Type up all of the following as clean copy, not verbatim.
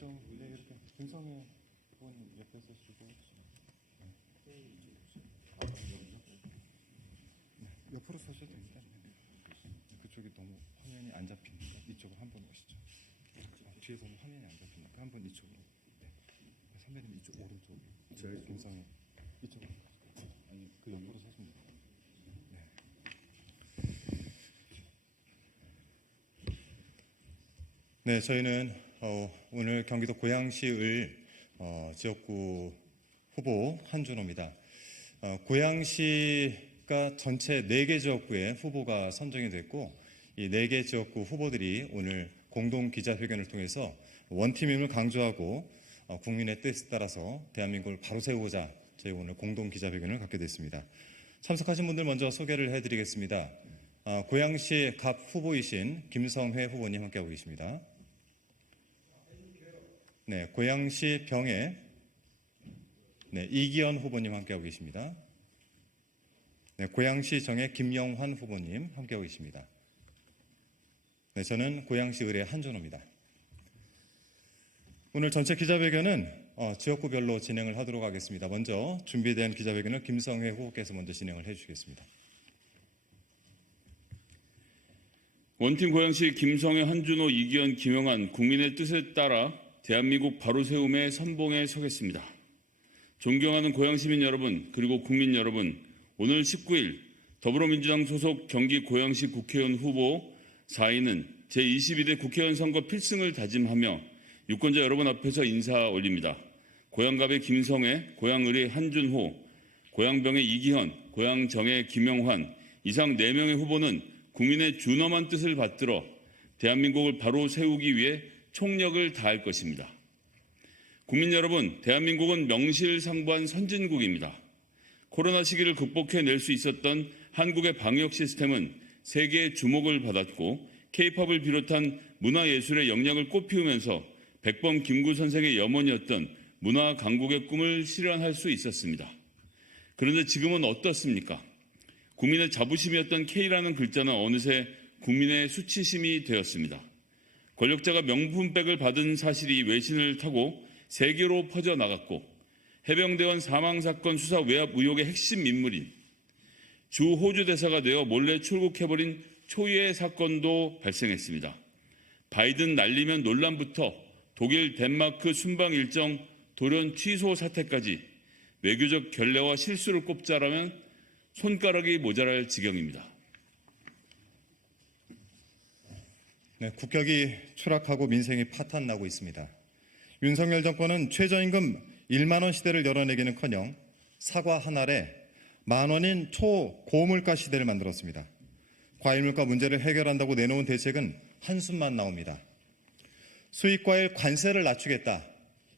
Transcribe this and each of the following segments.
좀 이렇게 김성애 의원 옆에 서시고 옆으로 서셔도 됩니다. 그쪽이 너무 화면이 안 잡히니까 이쪽으로 한번 오시죠. 뒤에서는 화면이 안 잡히니까 한번 이쪽으로. 네. 선배님 이쪽 오른쪽. 제 김성애 이쪽으로. 아니 그 옆으로 서시면 돼요. 네, 저희는 오늘 경기도 고양시을 지역구 후보 한준호입니다. 고양시가 전체 4개 지역구에 후보가 선정이 됐고 이 4개 지역구 후보들이 오늘 공동 기자회견을 통해서 원팀임을 강조하고 국민의 뜻에 따라서 대한민국을 바로 세우고자 저희 오늘 공동 기자회견을 갖게 됐습니다. 참석하신 분들 먼저 소개를 해드리겠습니다. 고양시 갑 후보이신 김성회 후보님 함께하고 계십니다. 네, 고양시 병에 이기현 후보님 함께하고 계십니다. 네, 고양시 정의 김영환 후보님 함께하고 계십니다. 네, 저는 고양시 의뢰 한준호입니다. 오늘 전체 기자회견은 지역구별로 진행을 하도록 하겠습니다. 먼저 준비된 기자회견을 김성회 후보께서 먼저 진행을 해주시겠습니다. 원팀 고양시 김성회, 한준호, 이기현, 김영환 국민의 뜻에 따라 대한민국 바로 세움의 선봉에 서겠습니다. 존경하는 고양시민 여러분 그리고 국민 여러분, 오늘 19일 더불어민주당 소속 경기 고양시 국회의원 후보 4인은 제22대 국회의원 선거 필승을 다짐하며 유권자 여러분 앞에서 인사 올립니다. 고양갑의 김성회, 고양을의 한준호, 고양병의 이기현, 고양정의 김영환 이상 4명의 후보는 국민의 준엄한 뜻을 받들어 대한민국을 바로 세우기 위해 총력을 다할 것입니다. 국민 여러분, 대한민국은 명실상부한 선진국입니다. 코로나 시기를 극복해낼 수 있었던 한국의 방역 시스템은 세계의 주목을 받았고 K-팝을 비롯한 문화예술의 역량을 꽃피우면서 백범 김구 선생의 염원이었던 문화 강국의 꿈을 실현할 수 있었습니다. 그런데 지금은 어떻습니까? 국민의 자부심이었던 K라는 글자는 어느새 국민의 수치심이 되었습니다. 권력자가 명품백을 받은 사실이 외신을 타고 세계로 퍼져나갔고 해병대원 사망사건 수사 외압 의혹의 핵심 인물인 주 호주 대사가 되어 몰래 출국해버린 초유의 사건도 발생했습니다. 바이든 날리면 논란부터 독일, 덴마크 순방 일정 돌연 취소 사태까지 외교적 결례와 실수를 꼽자라면 손가락이 모자랄 지경입니다. 네, 국격이 추락하고 민생이 파탄나고 있습니다. 윤석열 정권은 최저임금 1만 원 시대를 열어내기는커녕 사과 한 알에 10,000원인 초고물가 시대를 만들었습니다. 과일물가 문제를 해결한다고 내놓은 대책은 한숨만 나옵니다. 수입과일 관세를 낮추겠다.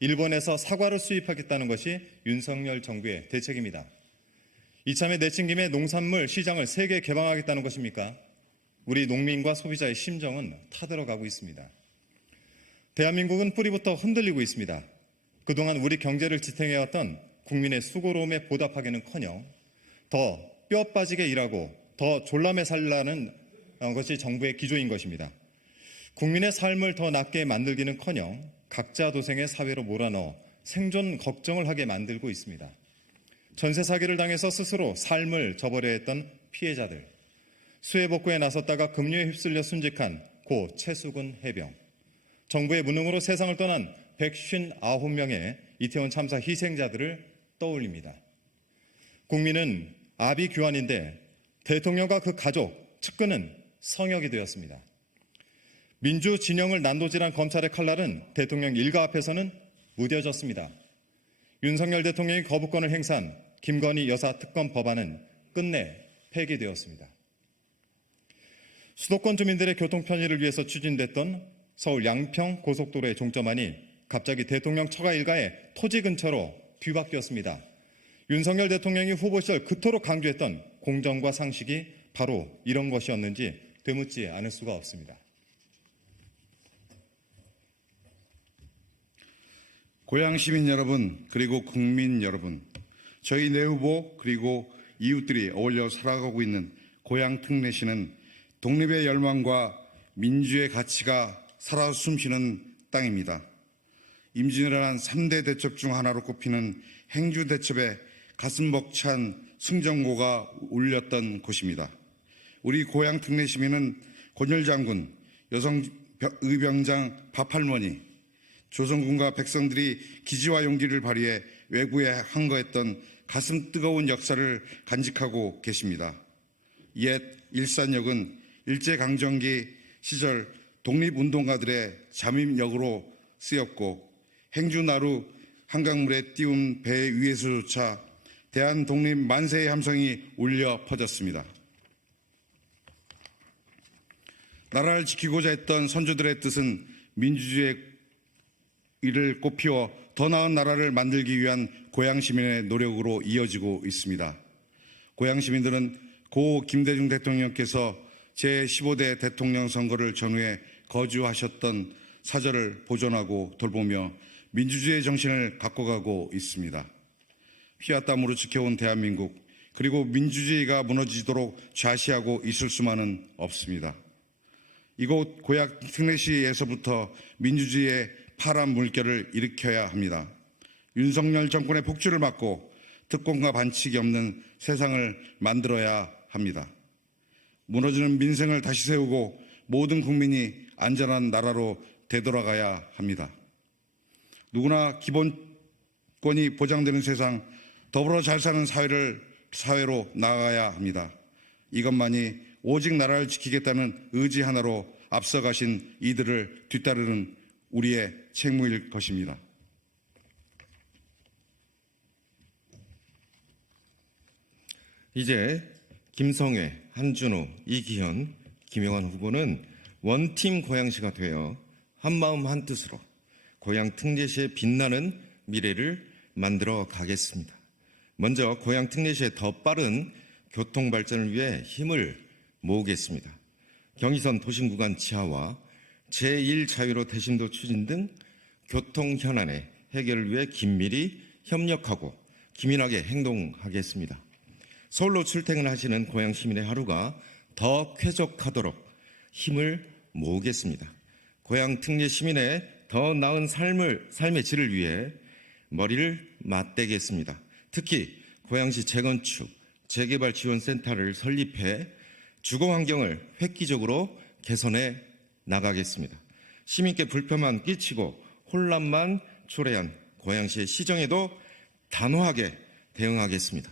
일본에서 사과를 수입하겠다는 것이 윤석열 정부의 대책입니다. 이참에 내친 김에 농산물 시장을 세계 개방하겠다는 것입니까? 우리 농민과 소비자의 심정은 타들어가고 있습니다. 대한민국은 뿌리부터 흔들리고 있습니다. 그동안 우리 경제를 지탱해왔던 국민의 수고로움에 보답하기는커녕 더 뼈 빠지게 일하고 더 졸라매 살라는 것이 정부의 기조인 것입니다. 국민의 삶을 더 낫게 만들기는커녕 각자 도생의 사회로 몰아넣어 생존 걱정을 하게 만들고 있습니다. 전세 사기를 당해서 스스로 삶을 저버려 했던 피해자들, 수해 복구에 나섰다가 급류에 휩쓸려 순직한 고 최수근 해병, 정부의 무능으로 세상을 떠난 159명의 이태원 참사 희생자들을 떠올립니다. 국민은 아비규환인데 대통령과 그 가족, 측근은 성역이 되었습니다. 민주 진영을 난도질한 검찰의 칼날은 대통령 일가 앞에서는 무뎌졌습니다. 윤석열 대통령이 거부권을 행사한 김건희 여사 특검 법안은 끝내 폐기되었습니다. 수도권 주민들의 교통 편의를 위해서 추진됐던 서울 양평 고속도로의 종점안이 갑자기 대통령 처가 일가의 토지 근처로 뒤바뀌었습니다. 윤석열 대통령이 후보 시절 그토록 강조했던 공정과 상식이 바로 이런 것이었는지 되묻지 않을 수가 없습니다. 고양 시민 여러분 그리고 국민 여러분, 저희 내 후보 그리고 이웃들이 어울려 살아가고 있는 고양 특례시는 독립의 열망과 민주의 가치가 살아 숨쉬는 땅입니다. 임진왜란 3대 대첩 중 하나로 꼽히는 행주 대첩에 가슴 벅찬 승전고가 울렸던 곳입니다. 우리 고향 특례 시민은 권율 장군, 여성 의병장 밥할머니, 조선군과 백성들이 기지와 용기를 발휘해 왜구에 항거했던 가슴 뜨거운 역사를 간직하고 계십니다. 옛 일산역은 일제강점기 시절 독립운동가들의 잠입역으로 쓰였고 행주나루 한강물에 띄운 배 위에서조차 대한독립 만세의 함성이 울려 퍼졌습니다. 나라를 지키고자 했던 선조들의 뜻은 민주주의를 꽃피워 더 나은 나라를 만들기 위한 고향 시민의 노력으로 이어지고 있습니다. 고향 시민들은 고 김대중 대통령께서 제15대 대통령 선거를 전후해 거주하셨던 사절을 보존하고 돌보며 민주주의의 정신을 가꿔가고 있습니다. 피와 땀으로 지켜온 대한민국, 그리고 민주주의가 무너지도록 좌시하고 있을 수만은 없습니다. 이곳 고향 특례시에서부터 민주주의의 파란 물결을 일으켜야 합니다. 윤석열 정권의 폭주를 막고 특권과 반칙이 없는 세상을 만들어야 합니다. 무너지는 민생을 다시 세우고 모든 국민이 안전한 나라로 되돌아가야 합니다. 누구나 기본권이 보장되는 세상, 더불어 잘 사는 사회로 나아가야 합니다. 이것만이 오직 나라를 지키겠다는 의지 하나로 앞서가신 이들을 뒤따르는 우리의 책무일 것입니다. 이제 김성회, 한준호, 이기현, 김영환 후보는 원팀 고양시가 되어 한마음 한뜻으로 고향 특례시의 빛나는 미래를 만들어 가겠습니다. 먼저 고향 특례시의 더 빠른 교통 발전을 위해 힘을 모으겠습니다. 경의선 도심구간 지하와 제1자유로 대심도 추진 등 교통 현안의 해결을 위해 긴밀히 협력하고 기민하게 행동하겠습니다. 서울로 출퇴근하시는 고향 시민의 하루가 더 쾌적하도록 힘을 모으겠습니다. 고향 특례 시민의 더 나은 삶의 질을 위해 머리를 맞대겠습니다. 특히 고양시 재건축, 재개발 지원센터를 설립해 주거 환경을 획기적으로 개선해 나가겠습니다. 시민께 불편만 끼치고 혼란만 초래한 고양시의 시정에도 단호하게 대응하겠습니다.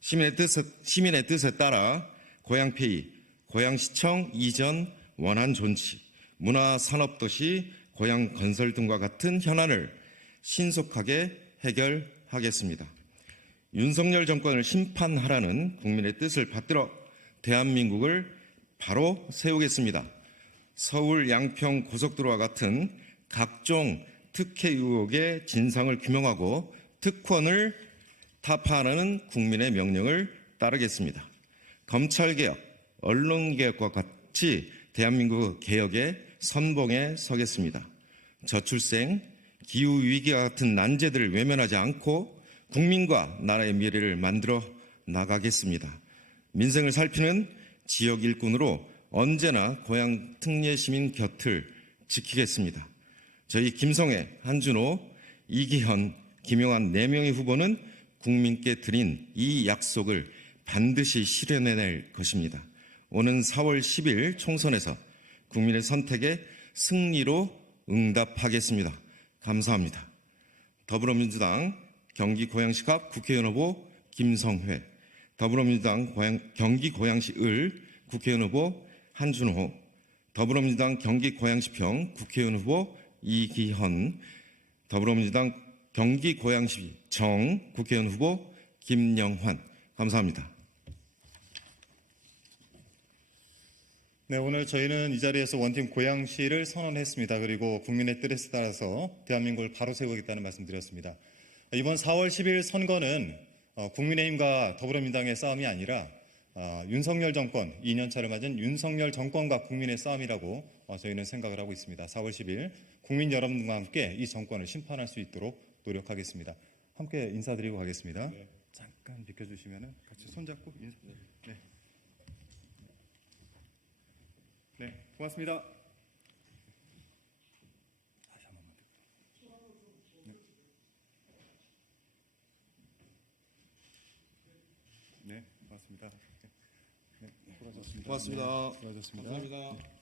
시민의 뜻에 따라 고양폐의, 고양시청 이전 원안 존치, 문화산업도시 고양 건설 등과 같은 현안을 신속하게 해결하겠습니다. 윤석열 정권을 심판하라는 국민의 뜻을 받들어 대한민국을 바로 세우겠습니다. 서울 양평 고속도로와 같은 각종 특혜 의혹의 진상을 규명하고 특권을 타파하는 국민의 명령을 따르겠습니다. 검찰개혁, 언론개혁과 같이 대한민국 개혁의 선봉에 서겠습니다. 저출생, 기후위기와 같은 난제들을 외면하지 않고 국민과 나라의 미래를 만들어 나가겠습니다. 민생을 살피는 지역 일꾼으로 언제나 고향 특례 시민 곁을 지키겠습니다. 저희 김성회, 한준호, 이기현, 김용환 4명의 후보는 국민께 드린 이 약속을 반드시 실현해낼 것입니다. 오는 4월 10일 총선에서 국민의 선택에 승리로 응답하겠습니다. 감사합니다. 더불어민주당 경기 고양시갑 국회의원 후보 김성회, 더불어민주당 경기 고양시 을 국회의원 후보 한준호, 더불어민주당 경기 고양시평 국회의원 후보 이기현, 더불어민주당 경기 고양시 정 국회의원 후보 김영환. 감사합니다. 네, 오늘 저희는 이 자리에서 원팀 고양시를 선언했습니다. 그리고 국민의 뜻에 따라서 대한민국을 바로 세우겠다는 말씀드렸습니다. 이번 4월 10일 선거는 국민의힘과 더불어민주당의 싸움이 아니라 윤석열 정권, 2년차를 맞은 윤석열 정권과 국민의 싸움이라고 저희는 생각을 하고 있습니다. 4월 10일 국민 여러분과 함께 이 정권을 심판할 수 있도록 노력하겠습니다. 함께 인사드리고 가겠습니다. 네. 잠깐 비켜주시면 같이 손잡고 인사. 네. 네, 고맙습니다. 다시 한 번만. 고맙습니다. 네, 수고하셨습니다. 고맙습니다. 수고하셨습니다. 감사합니다.